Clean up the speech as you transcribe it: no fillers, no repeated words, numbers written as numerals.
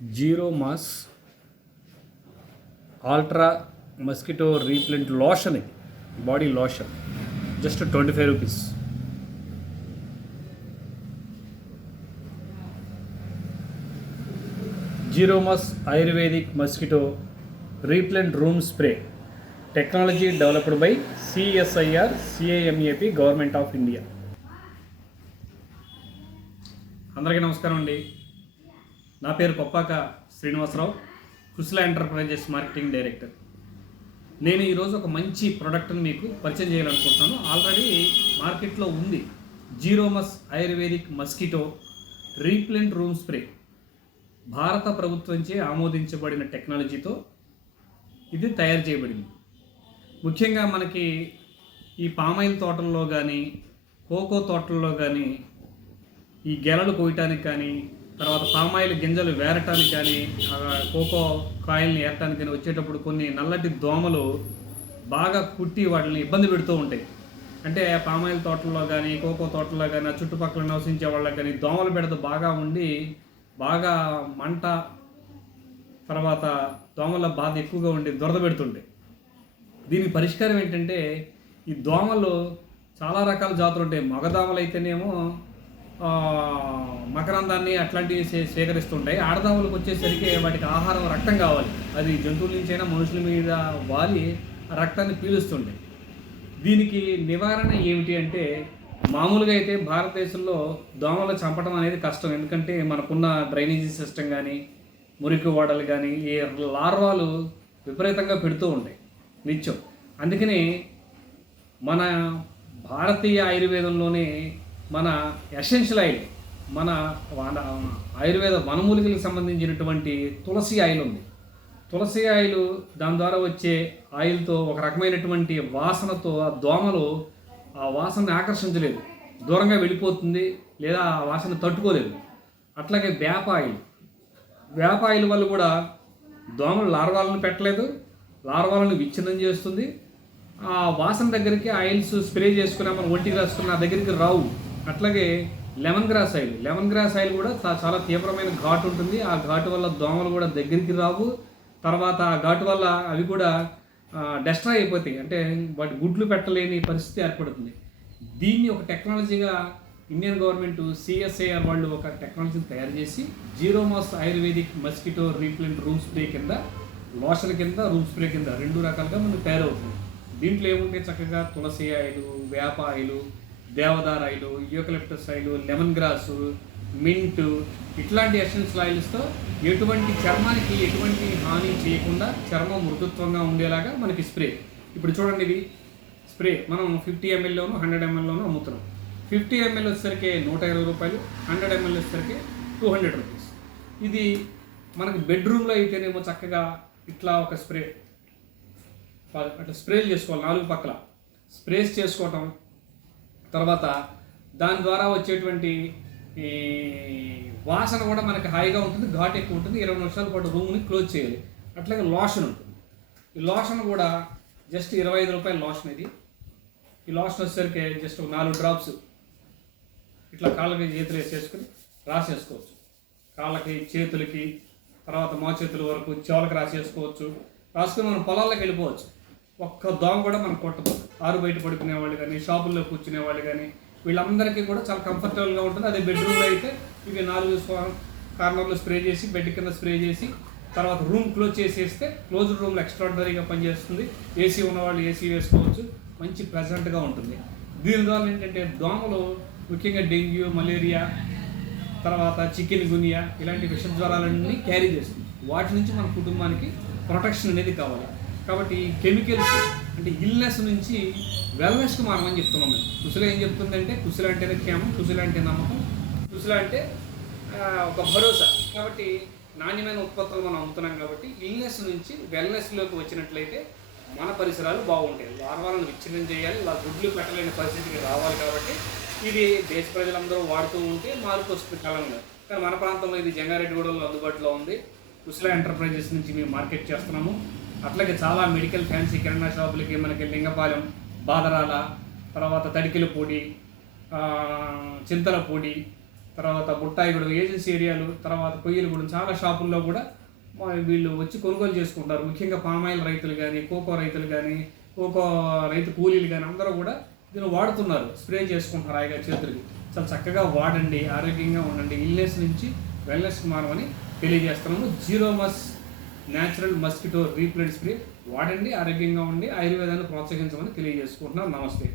Zero mass ultra mosquito repellent lotion, ఇది body lotion, just 25 rupees. Zero mass ayurvedic mosquito repellent room spray, technology developed by CSIR CAMAP government of India. అందరికీ నమస్కారం అండి. నా పేరు కొప్పాక శ్రీనివాసరావు, కుశల enterprises marketing director. నేను ఈరోజు ఒక మంచి ప్రోడక్ట్ని మీకు పరిచయం చేయాలనుకుంటున్నాను. ఆల్రెడీ మార్కెట్లో ఉంది. Zero mass ayurvedic mosquito repellent room spray. భారత ప్రభుత్వంచే ఆమోదించబడిన టెక్నాలజీతో ఇది తయారు చేయబడింది. ముఖ్యంగా మనకి ఈ పామాయిల్ తోటల్లో కానీ, కోకో తోటల్లో కానీ, ఈ గెలలు కోయటానికి కానీ, తర్వాత పామాయిల్ గింజలు వేరటానికి కానీ, కోకో కాయల్ని ఏరటానికి కానీ వచ్చేటప్పుడు కొన్ని నల్లటి దోమలు బాగా కుట్టి వాటిని ఇబ్బంది పెడుతూ ఉంటాయి. అంటే పామాయిల్ తోటల్లో కానీ, కోకో తోటల్లో కానీ, చుట్టుపక్కల నివసించే వాళ్ళకి కానీ దోమల బెడద బాగా ఉండి బాగా మంట, తర్వాత దోమల బాధ ఎక్కువగా ఉండి దురద పెడుతుంటాయి. దీనికి పరిష్కారం ఏంటంటే, ఈ దోమలు చాలా రకాల జాతులు ఉంటాయి. మగదోమలు అయితేనేమో మకరందాన్ని అట్లాంటివి స్వీకరిస్తుంటాయి. ఆడదోమలకు వచ్చేసరికి వాటికి ఆహారం రక్తం కావాలి. అది జంతువుల నుంచైనా మనుషుల మీద వాలి ఆ రక్తాన్ని పీలుస్తుంటాయి. దీనికి నివారణ ఏమిటి అంటే, మామూలుగా అయితే భారతదేశంలో దోమలు చంపడం అనేది కష్టం. ఎందుకంటే మనకున్న డ్రైనేజీ సిస్టమ్ కానీ, మురికి వాడలు కానీ ఈ లార్వాలు విపరీతంగా పెడుతూ ఉంటాయి నిత్యం. అందుకని మన భారతీయ ఆయుర్వేదంలోనే మన ఎసెన్షియల్ ఆయిల్, మన ఆయుర్వేద వనమూలికలకు సంబంధించినటువంటి తులసి ఆయిల్ ఉంది. తులసి ఆయిల్, దాని ద్వారా వచ్చే ఆయిల్తో ఒక రకమైనటువంటి వాసనతో ఆ దోమలు ఆ వాసనని ఆకర్షించలేదు, దూరంగా వెళ్ళిపోతుంది, లేదా ఆ వాసన తట్టుకోలేదు. అట్లాగే వేప ఆయిల్ వల్ల కూడా దోమలు లార్వాలను పెట్టలేదు, లార్వాలను విచ్ఛిన్నం చేస్తుంది. ఆ వాసన దగ్గరికి ఆయిల్స్ స్ప్రే చేసుకున్నా మనం ఒంటికి రాసుకున్న దగ్గరికి రావు. అట్లాగే లెమన్ గ్రాస్ ఆయిల్ కూడా చాలా తీవ్రమైన ఘాటు ఉంటుంది. ఆ ఘాటు వల్ల దోమలు కూడా దగ్గరికి రావు. తర్వాత ఆ ఘాటు వల్ల అవి కూడా డెస్ట్రాయ్ అయిపోతాయి, అంటే వాటి గుడ్లు పెట్టలేని పరిస్థితి ఏర్పడుతుంది. దీన్ని ఒక టెక్నాలజీగా ఇండియన్ గవర్నమెంట్ CSIR వాళ్ళు ఒక టెక్నాలజీని తయారు చేసి zero mass ayurvedic mosquito repellent room spray కింద, లోషన్ కింద, రూమ్ స్ప్రే కింద రెండు రకాలుగా మనకు తయారవుతుంది. దీంట్లో ఏముంటే చక్కగా తులసి ఆయిల్, వేప ఆయిల్, దేవదార్ oil, eucalyptus oil, lemon grass, mint, ఇట్లాంటి ఎసెన్షియల్ ఆయిల్స్తో ఎటువంటి చర్మానికి ఎటువంటి హాని చేయకుండా చర్మం మృదుత్వంగా ఉండేలాగా మనకి స్ప్రే. ఇప్పుడు చూడండి, ఇది స్ప్రే మనం 50 mlలోను 100 mlలోను అమ్ముతున్నాం. 50 ml వచ్చేసరికి 120 రూపాయలు, 100 ml వచ్చేసరికి 200 రూపీస్. ఇది మనకు బెడ్రూమ్లో అయితేనేమో చక్కగా ఇట్లా ఒక స్ప్రే అట్లా స్ప్రేలు చేసుకోవాలి, 4 పక్కల స్ప్రేస్ చేసుకోవటం. తర్వాత దాని ద్వారా వచ్చేటువంటి ఈ వాసన కూడా మనకి హాయిగా ఉంటుంది, ఘాట్ ఎక్కువ ఉంటుంది. 20 నిమిషాల పాటు రూమ్ని క్లోజ్ చేయాలి. అట్లాగే లోషన్ ఉంటుంది. ఈ లోషన్ కూడా జస్ట్ 25 రూపాయల లోషన్ ఇది. ఈ లోషన్ వచ్చేసరికి జస్ట్ 4 డ్రాప్స్ ఇట్లా కాళ్ళకి చేతులు వేసేసుకుని రాసేసుకోవచ్చు. కాళ్ళకి, చేతులకి, తర్వాత మోచేతుల వరకు చెవులకు రాసేసుకోవచ్చు. రాసుకుని మనం పొలాల్లోకి వెళ్ళిపోవచ్చు. ఒక్క దోమ కూడా మనం కొట్టదు. ఆరు బయట పడుకునే వాళ్ళు కానీ, షాపుల్లో కూర్చునే వాళ్ళు కానీ, వీళ్ళందరికీ కూడా చాలా కంఫర్టబుల్గా ఉంటుంది. అదే బెడ్రూమ్లో అయితే ఇవి 4 కార్నర్లో స్ప్రే చేసి, బెడ్ కింద స్ప్రే చేసి, తర్వాత రూమ్ క్లోజ్ చేసేస్తే క్లోజ్డ్ రూమ్లో ఎక్స్ట్రాడినరీగా పనిచేస్తుంది. ఏసీ ఉన్నవాళ్ళు ఏసీ వేసుకోవచ్చు, మంచి ప్లెజెంట్గా ఉంటుంది. దీని ద్వారా ఏంటంటే దోమలు ముఖ్యంగా డెంగ్యూ, మలేరియా, తర్వాత చికెన్ గునియా ఇలాంటి విష జ్వరాలన్నీ క్యారీ చేస్తుంది. వాటి నుంచి మన కుటుంబానికి ప్రొటెక్షన్ అనేది కావాలి. కాబట్టి కెమికల్స్ అంటే ఇల్నెస్ నుంచి వెల్నెస్కి మారమని చెప్తున్నాం మేము. కుశల ఏం చెప్తుందంటే, కుశల అంటేనే క్షేమం, కుశల అంటే నమ్మకం, కుశల అంటే ఒక భరోసా. కాబట్టి నాణ్యమైన ఉత్పత్తులు మనం అమ్ముతున్నాం. కాబట్టి ఇల్నెస్ నుంచి వెల్నెస్లోకి వచ్చినట్లయితే మన పరిసరాలు బాగుంటాయి. లార్వాలను విచ్ఛిన్నం చేయాలి, ఇలా గుడ్లు పెట్టలేని పరిస్థితికి రావాలి. కాబట్టి ఇది దేశ ప్రజలందరూ వాడుతూ ఉంటే మార్పు వస్తుంది కాలంలో. కానీ మన ప్రాంతంలో ఇది జంగారెడ్డిగూడలో అందుబాటులో ఉంది. కుశల ఎంటర్ప్రైజెస్ నుంచి మేము మార్కెట్ చేస్తున్నాము. అట్లాగే చాలా మెడికల్ ఫ్యాన్సీ కిరాణా షాపులకి మనకి లింగపాలెం, బాదరాల, తర్వాత తడికిల పొడి, చింతల పొడి, తర్వాత బుట్టాయిగూడెం ఏజెన్సీ ఏరియాలు, తర్వాత కొయ్యలగూడెం చాలా షాపుల్లో కూడా వీళ్ళు వచ్చి కొనుగోలు చేసుకుంటారు. ముఖ్యంగా పామాయిల్ రైతులు కానీ, కోకో రైతులు కానీ, కోకో రైతు కూలీలు కానీ అందరూ కూడా దీన్ని వాడుతున్నారు. స్ప్రే చేసుకుంటున్నారు హాయిగా చేతులకి. చాలా చక్కగా వాడండి, ఆరోగ్యంగా ఉండండి, ఇల్నెస్ నుంచి వెల్నెస్కి మారమని తెలియజేస్తున్నాము. జీరోమస్ న్యాచురల్ మస్కిటో రీప్లెంట్ స్ప్రే వాడండి, ఆరోగ్యంగా ఉండి ఆయుర్వేదాన్ని ప్రోత్సహించమని తెలియజేసుకుంటున్నాం. నమస్తే.